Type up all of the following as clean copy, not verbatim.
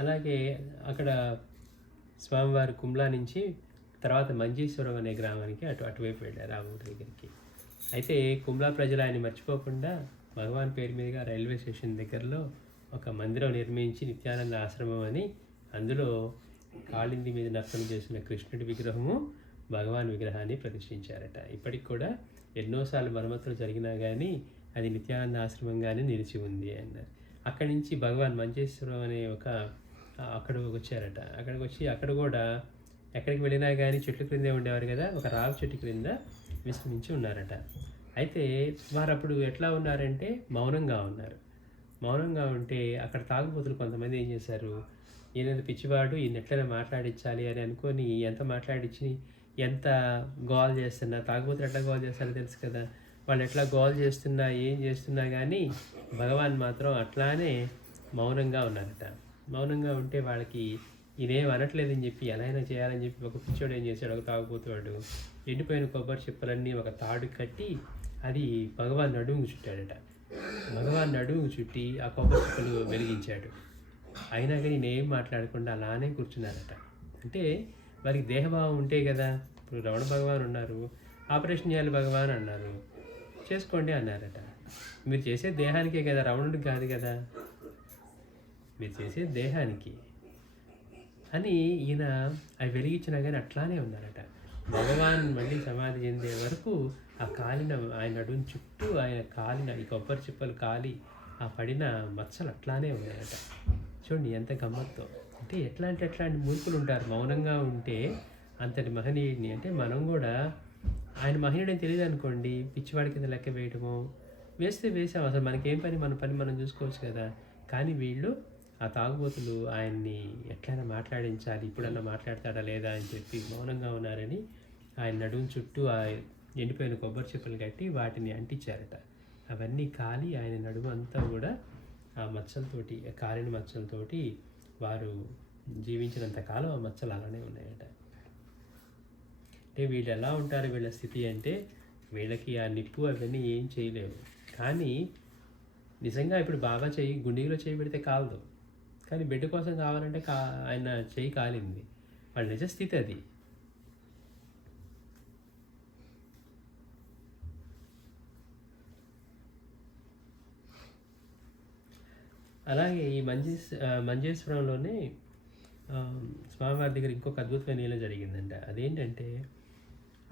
అలాగే అక్కడ స్వామివారి కుమ్లా నుంచి తర్వాత మంజేశ్వరం అనే గ్రామానికి అటువైపు వెళ్ళారు ఆ ఊరి దగ్గరికి. అయితే కుమ్లా ప్రజలు ఆయన మర్చిపోకుండా భగవాన్ పేరు మీదుగా రైల్వే స్టేషన్ దగ్గరలో ఒక మందిరం నిర్మించి నిత్యానంద ఆశ్రమం అని అందులో కాళింది మీద నర్తన చేసిన కృష్ణుడి విగ్రహము భగవాన్ విగ్రహాన్ని ప్రతిష్ఠించారట. ఇప్పటికి కూడా ఎన్నోసార్లు మరమ్మతులు జరిగినా కానీ అది నిత్యానంద ఆశ్రమంగానే నిలిచి ఉంది అన్నారు. అక్కడి నుంచి భగవాన్ మంజేశ్వరం అనే అక్కడికి వచ్చారట. అక్కడికి వచ్చి అక్కడ కూడా ఎక్కడికి వెళ్ళినా కానీ చెట్ల క్రిందే ఉండేవారు కదా, ఒక రావి చెట్టు క్రింద విశ్రమించి ఉన్నారట. అయితే వారు అప్పుడు ఎట్లా ఉన్నారంటే మౌనంగా ఉన్నారు. మౌనంగా ఉంటే అక్కడ తాగుబోతులు కొంతమంది ఏం చేశారు, ఈయన పిచ్చివాడు, ఈయన ఎట్లైనా మాట్లాడించాలి అని అనుకొని ఎంత మాట్లాడించి ఎంత గోల్ చేస్తున్నా, తాగుబోతులు ఎట్లా గోల్ చేస్తారో తెలుసు కదా, వాళ్ళు ఎట్లా గోల్ చేస్తున్నా ఏం చేస్తున్నా కానీ భగవాన్ మాత్రం అట్లానే మౌనంగా ఉన్నారట. మౌనంగా ఉంటే వాళ్ళకి ఈయనేం అనట్లేదని చెప్పి ఎలా అయినా చేయాలని చెప్పి ఒక పిచ్చోడు ఏం చేశాడు, ఒక తాగుబోతువాడు ఎండిపోయిన కొబ్బరి చిప్పలన్నీ ఒక తాడు కట్టి అది భగవాన్ నడుముకు చుట్టాడట. భగవాన్ నడుముకు చుట్టి ఆ కొబ్బరి చిప్పలు వెలిగించాడు. అయినా కానీ నేనేం మాట్లాడకుండా అలానే కూర్చున్నారట. అంటే వారికి దేహభావం ఉంటే కదా, ఇప్పుడు రమణ భగవాన్ ఉన్నారు, ఆపరేషన్ చేయాలి భగవాన్ అన్నారు, చేసుకోండి అన్నారట. మీరు చేసే దేహానికే కదా, రమణుడికి కాదు కదా, మీరు చేసే దేహానికి అని ఈయన అవి వెలిగించినా కానీ అట్లానే ఉన్నారట. భగవాన్ మళ్ళీ సమాధి చెందే వరకు ఆ కాలిన ఆయన నడుము చుట్టూ ఆయన కాలిన ఈ కొబ్బరి చిప్పలు కాలి ఆ పడిన మచ్చలు అట్లానే ఉన్నాయట. చూడండి ఎంత గమ్మత్తో. అంటే ఎట్లాంటి మూర్ఖులు ఉంటారు, మౌనంగా ఉంటే అంతటి మహనీయుడిని. అంటే మనం కూడా ఆయన మహనీయుడని తెలియదు అనుకోండి, పిచ్చివాడి కింద లెక్క వేయడము, వేసాం, అసలు మనకేం పని, మన పని మనం చూసుకోవచ్చు కదా. కానీ వీళ్ళు ఆ తాగుబోతులు ఆయన్ని ఎట్లయినా మాట్లాడించాలి, ఇప్పుడన్నా మాట్లాడతాడా లేదా అని చెప్పి మౌనంగా ఉన్నారని ఆయన నడుము చుట్టూ ఆ ఎండిపోయిన కొబ్బరి చిప్పలు కట్టి వాటిని అంటించారట. అవన్నీ కాలి ఆయన నడుము అంతా కూడా ఆ మచ్చలతోటి, కాలిన మచ్చలతోటి వారు జీవించినంత కాలం ఆ మచ్చలు అలానే ఉన్నాయట. అంటే వీళ్ళు ఎలా ఉంటారు, వీళ్ళ స్థితి అంటే వీళ్ళకి ఆ నిప్పు అవన్నీ ఏం చేయలేవు. కానీ నిజంగా ఇప్పుడు బాగా గుండెలో చేయి పెడితే కాలదు, కానీ బిడ్డ కోసం కావాలంటే ఆయన చేయి కాలింది. వాళ్ళ నిజస్థితి అది. అలాగే ఈ మంజేశ్వరంలోనే స్వామివారి దగ్గర ఇంకొక అద్భుతమైన లీల జరిగిందంట. అదేంటంటే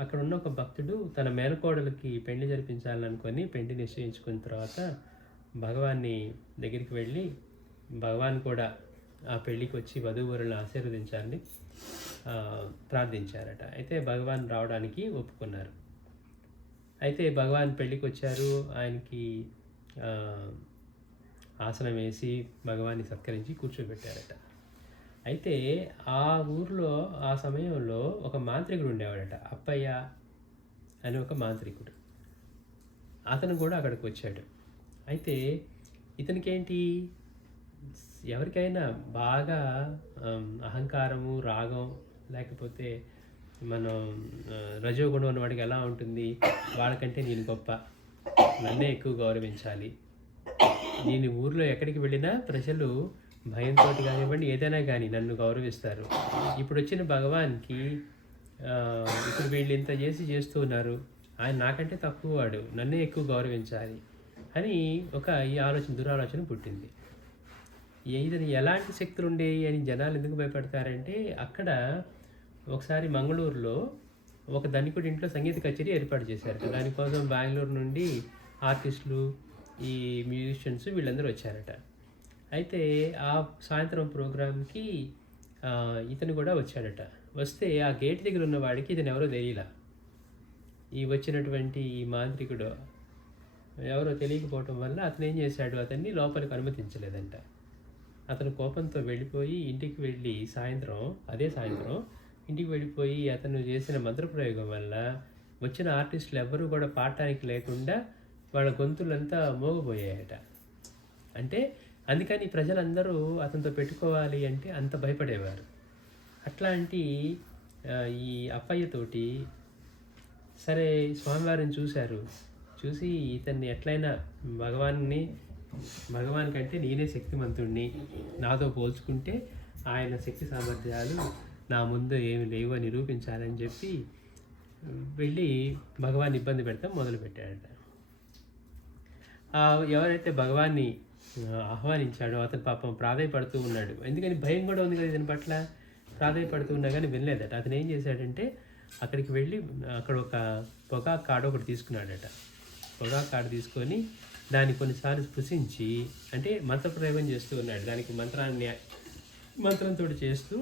అక్కడ ఉన్న ఒక భక్తుడు తన మేనకోడలికి పెళ్లి జరిపించాలనుకొని పెళ్లి నిశ్చయించుకున్న తర్వాత భగవాన్ని దగ్గరికి వెళ్ళి భగవాన్ కూడా ఆ పెళ్ళికి వచ్చి వధూవరులను ఆశీర్వదించాలని ప్రార్థించారట. అయితే భగవాన్ రావడానికి ఒప్పుకున్నారు. అయితే భగవాన్ పెళ్ళికి వచ్చారు, ఆయనకి ఆసనం వేసి భగవాన్ని సత్కరించి కూర్చోబెట్టారట. అయితే ఆ ఊరిలో ఆ సమయంలో ఒక మాంత్రికుడు ఉండేవాడట, అప్పయ్య అని ఒక మాంత్రికుడు. అతను కూడా అక్కడికి వచ్చాడు. అయితే ఇతనికేంటి, ఎవరికైనా బాగా అహంకారము, రాగం, లేకపోతే మనం రజోగుణం ఉన్నవాడికి ఎలా ఉంటుంది, వాళ్ళకంటే నేను గొప్ప, నన్నే ఎక్కువ గౌరవించాలి, నేను ఊర్లో ఎక్కడికి వెళ్ళినా ప్రజలు భయంతో కానివ్వండి ఏదైనా కానీ నన్ను గౌరవిస్తారు. ఇప్పుడు వచ్చిన భగవాన్కి ఇప్పుడు వీళ్ళు ఇంత చేస్తూ ఉన్నారు, ఆయన నాకంటే తక్కువ వాడు, నన్నే ఎక్కువ గౌరవించాలి అని ఈ దురాలోచన పుట్టింది. ఇతను ఎలాంటి శక్తులు ఉండేవి అని జనాలు ఎందుకు భయపడతారంటే, అక్కడ ఒకసారి మంగళూరులో ఒక ధనికుడి ఇంట్లో సంగీత కచేరీ ఏర్పాటు చేశారు. దానికోసం బెంగళూరు నుండి ఆర్టిస్టులు, ఈ మ్యూజిషియన్స్ వీళ్ళందరూ వచ్చారట. అయితే ఆ సాయంత్రం ప్రోగ్రాంకి ఇతను కూడా వచ్చాడట. వస్తే ఆ గేట్ దగ్గర ఉన్న వాడికి ఇతను ఎవరో తెలియలా, ఈ వచ్చినటువంటి ఈ మాంత్రికుడు ఎవరో తెలియకపోవటం వల్ల అతను ఏం చేశాడు, అతన్ని లోపలికి అనుమతించలేదంట. అతను కోపంతో వెళ్ళిపోయి ఇంటికి వెళ్ళి అదే సాయంత్రం ఇంటికి వెళ్ళిపోయి అతను చేసిన మంత్రప్రయోగం వల్ల వచ్చిన ఆర్టిస్టులు ఎవ్వరూ కూడా పాడటానికి లేకుండా వాళ్ళ గొంతులంతా మోగపోయాయట. అంటే అందుకని ప్రజలందరూ అతనితో పెట్టుకోవాలి అంటే అంత భయపడేవారు. అట్లాంటి ఈ అప్పయ్యతోటి సరే స్వామివారిని చూశారు. చూసి ఇతన్ని ఎట్లయినా భగవాన్ని భగవాన్ కంటే నేనే శక్తిమంతుణ్ణి, నాతో పోల్చుకుంటే ఆయన శక్తి సామర్థ్యాలు నా ముందు ఏమి లేవు అని నిరూపించాలని చెప్పి వెళ్ళి భగవాన్ ఇబ్బంది పెడతాం మొదలుపెట్టాడట. ఎవరైతే భగవాన్ని ఆహ్వానించాడో అతను పాపం ప్రాధేయపడుతూ ఉన్నాడు. ఎందుకని భయం కూడా ఉంది కదా ఇతని పట్ల. ప్రాధేయపడుతూ ఉన్నా కానీ వినలేదట. అతను ఏం చేశాడంటే అక్కడికి వెళ్ళి అక్కడ ఒక పొగాకు కాడ ఒకటి తీసుకున్నాడట. పొగాకు కాడ తీసుకొని దాన్ని కొన్నిసార్లు స్పృశించి, అంటే మంత్రప్రయోగం చేస్తూ ఉన్నాడు. దానికి మంత్రంతో చేస్తూ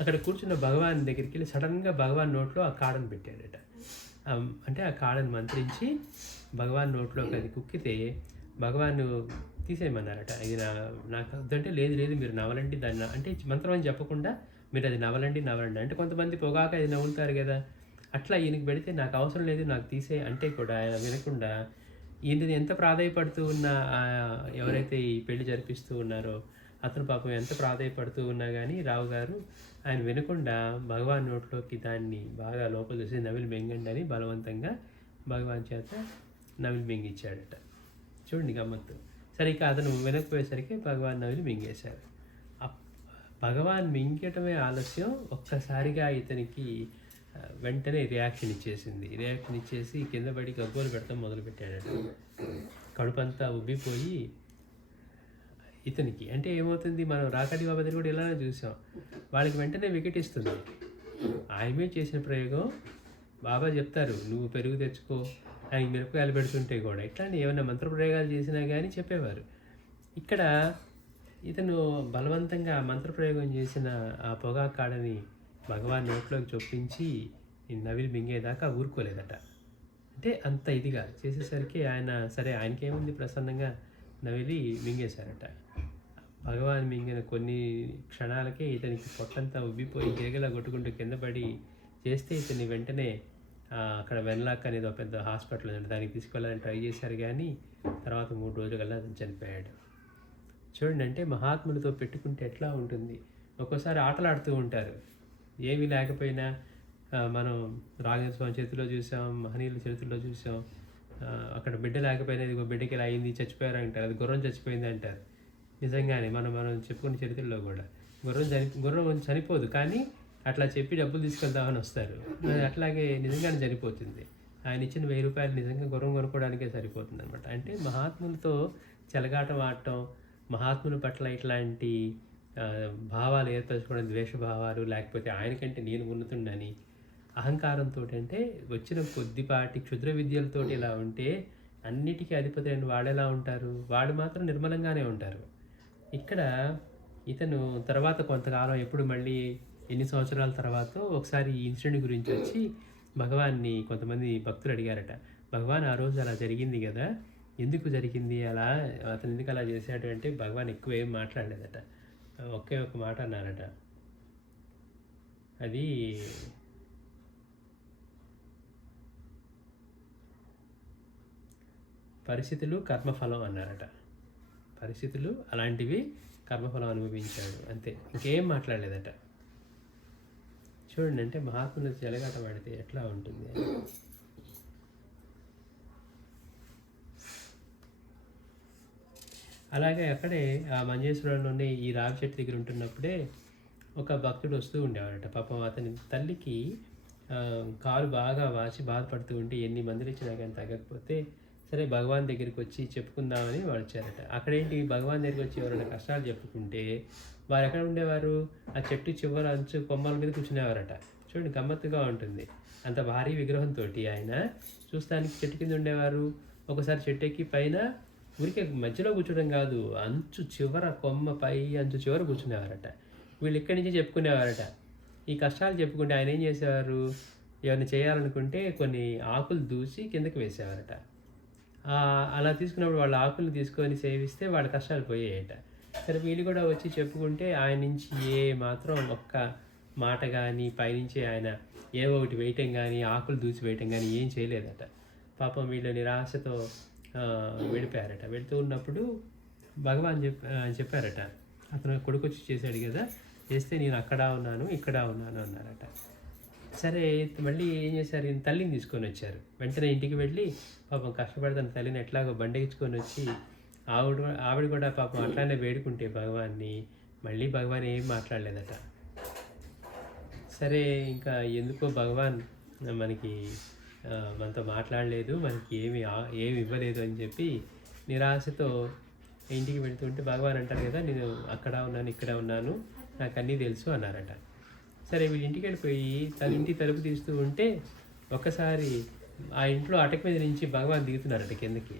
అక్కడ కూర్చున్న భగవాన్ దగ్గరికి వెళ్ళి సడన్గా భగవాన్ నోట్లో ఆ కాడను పెట్టాడట. అంటే ఆ కాడను మంత్రించి భగవాన్ నోట్లోకి అది కుక్కితే భగవాన్ తీసేయమన్నారట. ఇది నాకు వద్దంటే లేదు లేదు మీరు నవలండి దాన్ని, అంటే మంత్రం అని చెప్పకుండా మీరు అది నవలండి అంటే కొంతమంది పొగాక అది నవ్వులుతారు కదా, అట్లా ఈయనకి పెడితే నాకు అవసరం లేదు నాకు తీసే అంటే కూడా ఆయన వినకుండా ఈయన ఎంత ప్రాధాయపడుతూ ఉన్న ఎవరైతే ఈ పెళ్లి జరిపిస్తూ ఉన్నారో అతను పాపం ఎంత ప్రాధాయపడుతూ ఉన్నా కానీ రావు గారు ఆయన వినకుండా భగవాన్ నోట్లోకి దాన్ని బాగా లోపల చూసి నవిలి మింగండి అని బలవంతంగా భగవాన్ చేత నవిలి మింగిచ్చాడట. చూడండి గమ్మత్తు. సరే ఇక అతను వినకపోయేసరికి భగవాన్ నవిలి మింగేశారు. భగవాన్ మింగటమే ఆలస్యం, ఒక్కసారిగా ఇతనికి వెంటనే రియాక్షన్ ఇచ్చేసి కింద పడి గబ్బోలు పెడతాం మొదలుపెట్టాడట. కడుపంతా ఉబ్బిపోయి ఇతనికి అంటే ఏమవుతుంది, మనం రాకడి బాబా దగ్గర కూడా ఇలానే చూసాం, వాళ్ళకి వెంటనే వికెట్ ఇస్తుంది. ఆయమే చేసిన ప్రయోగం బాబా చెప్తారు నువ్వు పెరుగు తెచ్చుకో, ఆయనకి మిరపకాయలు పెడుతుంటే కూడా ఇట్లాంటి ఏమైనా మంత్ర ప్రయోగాలు చేసినా కానీ చెప్పేవారు. ఇక్కడ ఇతను బలవంతంగా మంత్రప్రయోగం చేసిన ఆ పొగాకు కాడని భగవాన్ నోట్లోకి చొప్పించి నవిలి మింగేదాకా ఊరుకోలేదట. అంటే అంత ఇదిగా చేసేసరికి ఆయన సరే ఆయనకేముంది ప్రసన్నంగా నవిలి మింగేశారట. భగవాన్ మింగిన కొన్ని క్షణాలకే ఇతనికి పొట్టంతా ఉబ్బిపోయి గిరగిలా కొట్టుకుంటూ కింద పడి చేస్తే ఇతన్ని వెంటనే అక్కడ వెన్లాక్ అనేది ఒక పెద్ద హాస్పిటల్ ఉంది, దానికి తీసుకెళ్ళాలని ట్రై చేశారు కానీ తర్వాత 3 రోజుల కల్లా అతను చనిపోయాడు. చూడండి, అంటే మహాత్ములతో పెట్టుకుంటే ఎట్లా ఉంటుంది. ఒక్కోసారి ఆటలాడుతూ ఉంటారు, ఏమీ లేకపోయినా మనం రాఘవేంద్ర స్వామి చేతిలో చూసాం, మహనీయుల చేతుల్లో చూసాం. అక్కడ బిడ్డ లేకపోయినా ఇదిగో బిడ్డకి ఇలా అయింది చచ్చిపోయారు అంటారు, అది గుర్రం చచ్చిపోయింది అంటారు. నిజంగానే మనం చెప్పుకున్న చరిత్రలో కూడా గుర్రం చనిపోదు, కానీ అట్లా చెప్పి డబ్బులు తీసుకెళ్దామని వస్తారు, అట్లాగే నిజంగానే చనిపోతుంది. ఆయన ఇచ్చిన 1000 రూపాయలు నిజంగా గుర్రం కొనుక్కోవడానికే సరిపోతుంది అనమాట. అంటే మహాత్ములతో చెలగాటం ఆడటం, మహాత్ముల పట్ల ఇట్లాంటి భావాలు ఏర్పరచుకోవడం, ద్వేషభావాలు, లేకపోతే ఆయనకంటే నేను ఉన్నతుండని అహంకారంతో, అంటే వచ్చిన కొద్దిపాటి క్షుద్ర విద్యలతో ఇలా ఉంటే అన్నిటికీ అధిపతి అయిన వాడు ఎలా ఉంటారు, వాడు మాత్రం నిర్మలంగానే ఉంటారు. ఇక్కడ ఇతను తర్వాత కొంతకాలం ఎప్పుడు మళ్ళీ ఎన్ని సంవత్సరాల తర్వాత ఒకసారి ఈ ఇన్సిడెంట్ గురించి వచ్చి భగవాన్ని కొంతమంది భక్తులు అడిగారట, భగవాన్ ఆ రోజు అలా జరిగింది కదా, ఎందుకు జరిగింది అలా, అతను ఎందుకు అలా చేశాడు అంటే భగవాన్ ఎక్కువ ఏం మాట్లాడలేదట. ఒకే ఒక మాట అన్నారట, అది పరిస్థితులు కర్మఫలం అన్నారట. పరిస్థితులు అలాంటివి, కర్మఫలం అనుభవించాడు అంతే, ఇంకేం మాట్లాడలేదట. చూడండి, అంటే మహాత్ములు చెలగాట పడితే ఎట్లా ఉంటుంది. అలాగే అక్కడే ఆ మంజేశ్వరంలోనే ఈ రావి చెట్టు దగ్గర ఉంటున్నప్పుడే ఒక భక్తుడు వస్తూ ఉండేవాడట. పాపం అతని తల్లికి కాలు బాగా వాచి బాధపడుతూ ఉంటే ఎన్ని మందులు ఇచ్చినా కానీ తగ్గకపోతే సరే భగవాన్ దగ్గరికి వచ్చి చెప్పుకుందామని వాడు వచ్చారట. అక్కడేంటి భగవాన్ దగ్గరికి వచ్చి ఎవరైనా కష్టాలు చెప్పుకుంటే వారు ఎక్కడ ఉండేవారు, ఆ చెట్టు చివర అంచు కొమ్మల మీద కూర్చునేవారట. చూడండి గమ్మత్తుగా ఉంటుంది. అంత భారీ విగ్రహంతో ఆయన చూస్తానికి చెట్టు కింద ఉండేవారు. ఒకసారి చెట్టు ఎక్కి పైన ఊరికే మధ్యలో కూర్చోడం కాదు, అంచు చివర కొమ్మ పై అంచు చివర కూర్చునేవారట. వీళ్ళు ఇక్కడి నుంచి చెప్పుకునేవారట. ఈ కష్టాలు చెప్పుకుంటే ఆయన ఏం చేసేవారు, ఏమైనా చేయాలనుకుంటే కొన్ని ఆకులు దూసి కిందకి వేసేవారట. అలా తీసుకున్నప్పుడు వాళ్ళ ఆకులు తీసుకొని సేవిస్తే వాళ్ళ కష్టాలు పోయాయట. సరే వీళ్ళు కూడా వచ్చి చెప్పుకుంటే ఆయన నుంచి ఏ మాత్రం ఒక్క మాట కానీ పైనుంచి ఆయన ఏవో ఒకటి వేయటం కానీ ఆకులు దూసి వేయటం కానీ ఏం చేయలేదట. పాపం వీళ్ళు నిరాశతో వెళ్ళిపోయారట. వెళుతూ ఉన్నప్పుడు భగవాన్ చెప్పారట, అతను కొడుకు వచ్చి చేశాడు కదా, చేస్తే నేను అక్కడ ఉన్నాను ఇక్కడ ఉన్నాను అన్నారట. సరే మళ్ళీ ఏం చేశారు, తల్లిని తీసుకొని వచ్చారు. వెంటనే ఇంటికి వెళ్ళి పాపం కష్టపడుతున్న తల్లిని ఎట్లాగో బండెక్కించుకొని వచ్చి ఆవిడ కూడా పాపం అట్లానే వేడుకుంటే భగవాన్ని, మళ్ళీ భగవాన్ ఏం మాట్లాడలేదట. సరే ఇంకా ఎందుకో భగవాన్ మనకి మనతో మాట్లాడలేదు, మనకి ఏమి ఇవ్వలేదు అని చెప్పి నిరాశతో ఇంటికి వెళ్తుంటే భగవాన్ అంటారు కదా, నేను అక్కడ ఉన్నాను, ఇక్కడ ఉన్నాను, నాకు అన్నీ తెలుసు అన్నారట. సరే వీళ్ళు ఇంటికి వెళ్ళిపోయి ఇంటి తలుపు తీస్తూ ఉంటే ఒక్కసారి ఆ ఇంట్లో అటక మీద నుంచి భగవాన్ దిగుతున్నారట కిందకి.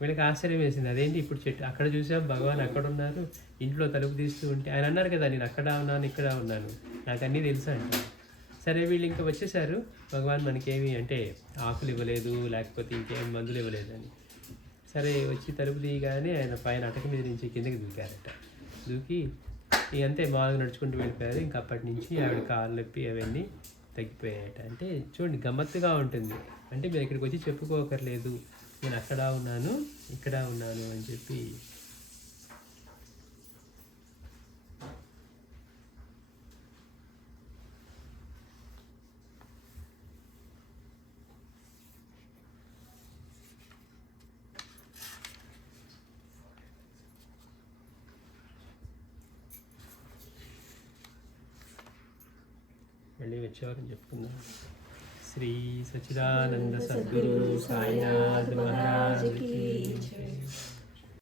వీళ్ళకి ఆశ్చర్యం వేసింది, అదేంటి ఇప్పుడు చెట్టు అక్కడ చూసాం, భగవాన్ అక్కడ ఉన్నారు, ఇంట్లో తలుపు తీస్తూ ఉంటే ఆయన అన్నారు కదా, నేను అక్కడ ఉన్నాను, ఇక్కడ ఉన్నాను, నాకు అన్నీ తెలుసు అంట. సరే వీళ్ళు ఇంకా వచ్చేసారు, భగవాన్ మనకేమి అంటే ఆకులు ఇవ్వలేదు, లేకపోతే ఇంకేం మందులు ఇవ్వలేదు అని. సరే వచ్చి తలుపు తీయగానే ఆయన పైన అటక మీద నుంచి కిందకి దూకారట. దూకి అంతే మామూలుగా నడుచుకుంటూ వెళ్ళిపోయారు. ఇంకా అప్పటి నుంచి ఆవిడ కాళ్ళు నొప్పి అవన్నీ తగ్గిపోయాయట. అంటే చూడండి గమ్మత్తుగా ఉంటుంది. అంటే మీరు ఇక్కడికి వచ్చి చెప్పుకోకర్లేదు, నేను అక్కడ ఉన్నాను, ఇక్కడ ఉన్నాను అని చెప్పి. మళ్ళీ వచ్చేవారని చెప్పుకుందాం. శ్రీ సచ్చిదానంద సద్గురు సాయినాథ్ మహారాజ్ की जय.